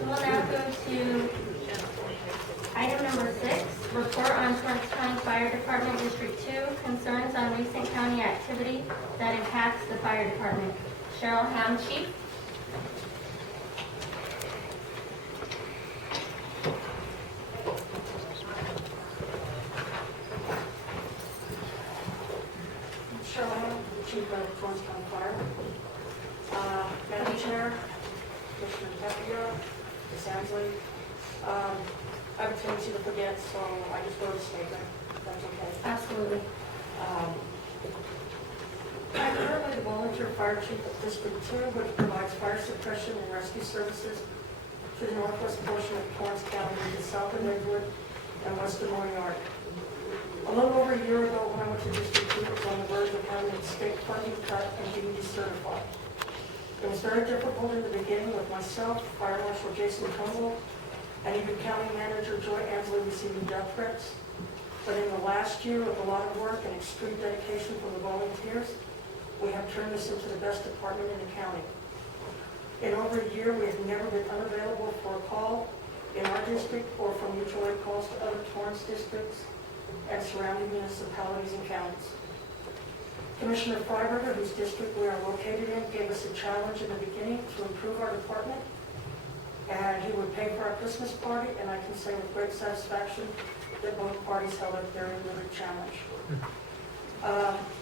We will now go to item number 6, report on Torrance County Fire Department District 2, concerns on recent county activity that impacts the fire department. Cheryl Hamm, Chief. Cheryl Hamm, Chief of Torrance County Fire. Madam Chair, Commissioner Tapia, Ms. Ansley, I have a tendency to forget, so I just wrote a statement, if that's okay. Absolutely. I'm currently the volunteer fire chief of District 2, which provides fire suppression and rescue services to the northwest portion of Torrance County, to south of Edward and west of Moriarty. A little over a year ago, when I went to District 2, it was on the verge of having its state funding cut and being decertified. It was very difficult in the beginning with myself, Fire Marshal Jason Tumble, and even County Manager Joy Ansley receiving death threats. But in the last year, with a lot of work and extreme dedication from the volunteers, we have turned this into the best department in the county. In over a year, we have never been unavailable for a call in our district or for mutual aid calls to other Torrance districts and surrounding municipalities and counties. Commissioner Freiberger, whose district we are located in, gave us a challenge in the beginning to improve our department, and he would pay for our Christmas party, and I can say with great satisfaction that both parties held up their end of the challenge.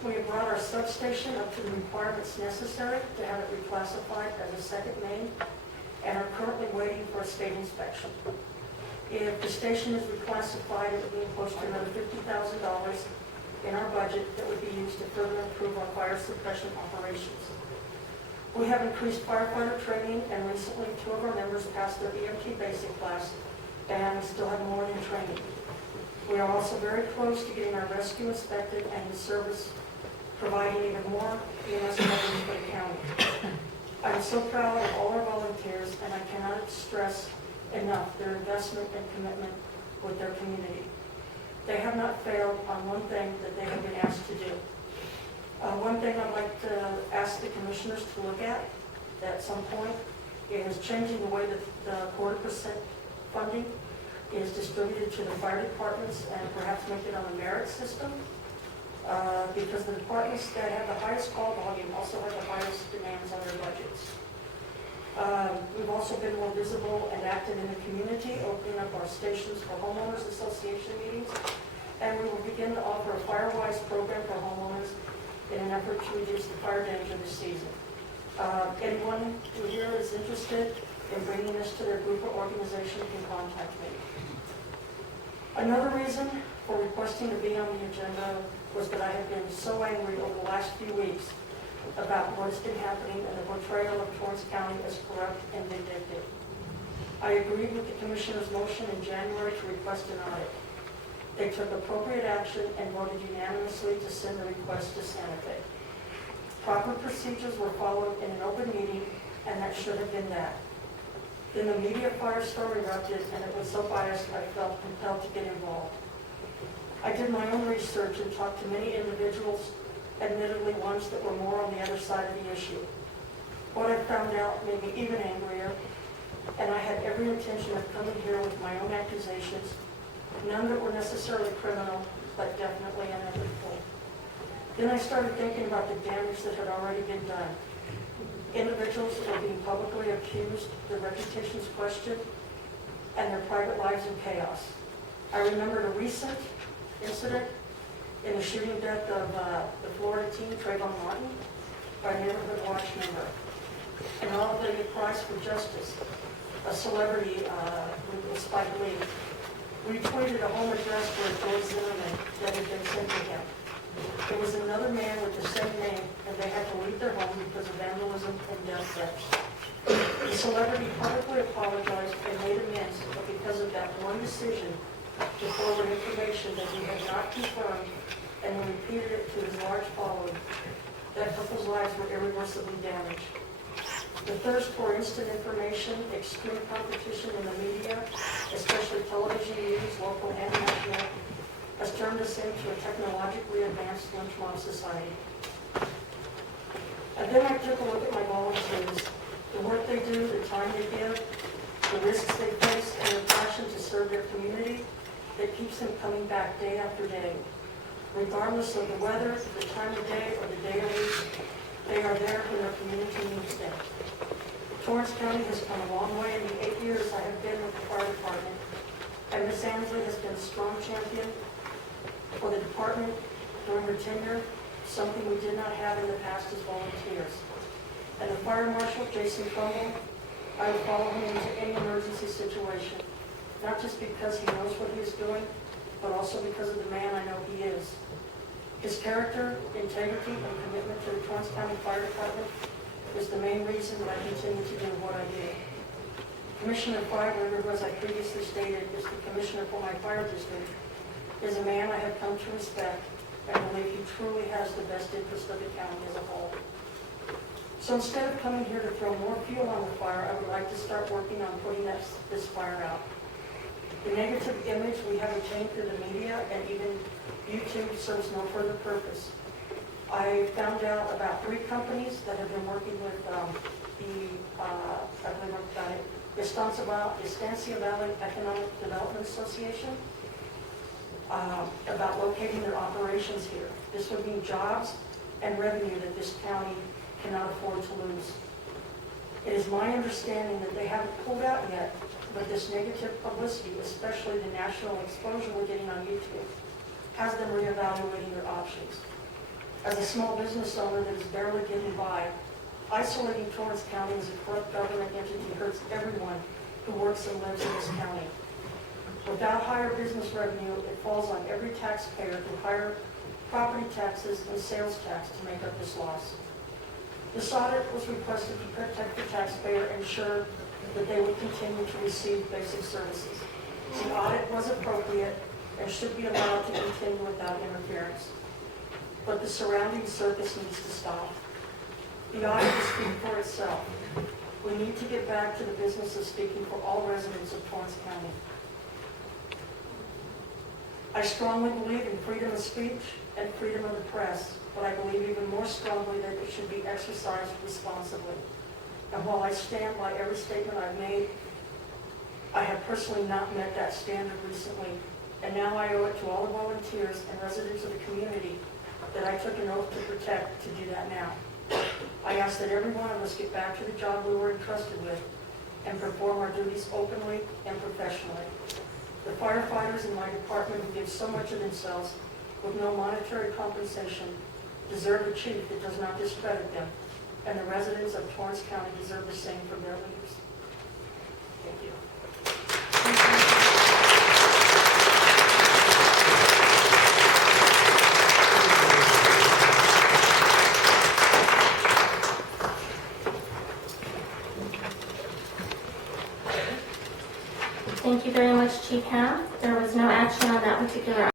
We have brought our substation up to the requirements necessary to have it reclassified as a second main, and are currently waiting for a state inspection. If the station is reclassified, it would mean close to another $50,000 in our budget that would be used to further improve our fire suppression operations. We have increased firefighter training, and recently 2 of our members passed their EMT basic class, and we still have more in training. We are also very close to getting our rescue inspected and in service, providing even more EMS coverage for the county. I am so proud of all our volunteers, and I cannot stress enough their investment and commitment with their community. They have not failed on one thing that they have been asked to do. One thing I'd like to ask the commissioners to look at some point is changing the way that the 40% funding is distributed to the fire departments, and perhaps make it on a merit system, because the departments that have the highest call volume also have the highest demands on their budgets. We've also been more visible and active in the community, opening up our stations for homeowners association meetings, and we will begin to offer a FireWise program for homeowners in an effort to reduce the fire danger this season. Anyone who here is interested in bringing this to their group or organization can contact me. Another reason for requesting to be on the agenda was that I have been so angry over the last few weeks about what has been happening and the portrayal of Torrance County as corrupt and vindictive. I agreed with the Commissioner's motion in January to request an audit. They took appropriate action and voted unanimously to send the request to Santa Fe. Proper procedures were followed in an open meeting, and that should have been that. Then the media firestorm erupted, and it was so biased I felt compelled to get involved. I did my own research and talked to many individuals, admittedly ones that were more on the other side of the issue. What I found out made me even angrier, and I had every intention of coming here with my own accusations, none that were necessarily criminal, but definitely unethical. Then I started thinking about the damage that had already been done. Individuals were being publicly accused, their reputations questioned, and their private lives in chaos. I remembered a recent incident in the shooting death of the Florida teen, Trayvon Martin, by a neighborhood watch member. And all of the cries for justice. A celebrity, Spike Lee, retweeted a home address for a Joy Zimmerman that had been sent to him. There was another man with the same name, and they had to leave their home because of vandalism and death threats. The celebrity publicly apologized and made amends, but because of that one decision to forward information that he had not confirmed, and then repeated it to his large following, that couple's lives were irreversibly damaged. The thirst for instant information, extreme competition in the media, especially television news, local and national, has turned us into a technologically advanced lunch mob society. And then I took a look at my volunteers, the work they do, the time they give, the risks they face, and their passion to serve their community that keeps them coming back day after day. Regardless of the weather, the time of day, or the day of week, they are there when their community needs them. Torrance County has come a long way in the 8 years I have been with the fire department, and Ms. Ansley has been a strong champion for the department during her tenure, something we did not have in the past as volunteers. And the fire marshal, Jason Crumble, I will follow him into any emergency situation, not just because he knows what he is doing, but also because of the man I know he is. His character, integrity, and commitment to the Torrance County Fire Department is the main reason that I continue to do what I do. Commissioner Freiberger, who, as I previously stated, is the commissioner for my fire district, is a man I have come to respect and believe he truly has the best interest of the county as a whole. So instead of coming here to throw more fuel on the fire, I would like to start working on putting this fire out. The negative image we have obtained through the media and even YouTube serves no further purpose. I found out about 3 companies that have been working with Estancia Valley Economic Development Association about locating their operations here. This would mean jobs and revenue that this county cannot afford to lose. It is my understanding that they haven't pulled out yet, but this negative publicity, especially the national exposure we're getting on YouTube, has them reevaluating their options. As a small business owner that is barely getting by, isolating Torrance County as a corrupt government entity hurts everyone who works and lives in this county. Without higher business revenue, it falls on every taxpayer through higher property taxes and sales tax to make up this loss. This audit was requested to protect the taxpayer and ensure that they would continue to receive basic services. The audit was appropriate and should be allowed to continue without interference. But the surrounding circus needs to stop. The audit will speak for itself. We need to get back to the business of speaking for all residents of Torrance County. I strongly believe in freedom of speech and freedom of the press, but I believe even more strongly that it should be exercised responsibly. And while I stand by every statement I've made, I have personally not met that standard recently, and now I owe it to all the volunteers and residents of the community that I took an oath to protect to do that now. I ask that every one of us get back to the job we were entrusted with and perform our duties openly and professionally. The firefighters in my department who give so much of themselves with no monetary compensation deserve a chief that does not discredit them, and the residents of Torrance County deserve the same from their leaders. Thank you. Thank you very much, Chief Hamm. There was no action on that particular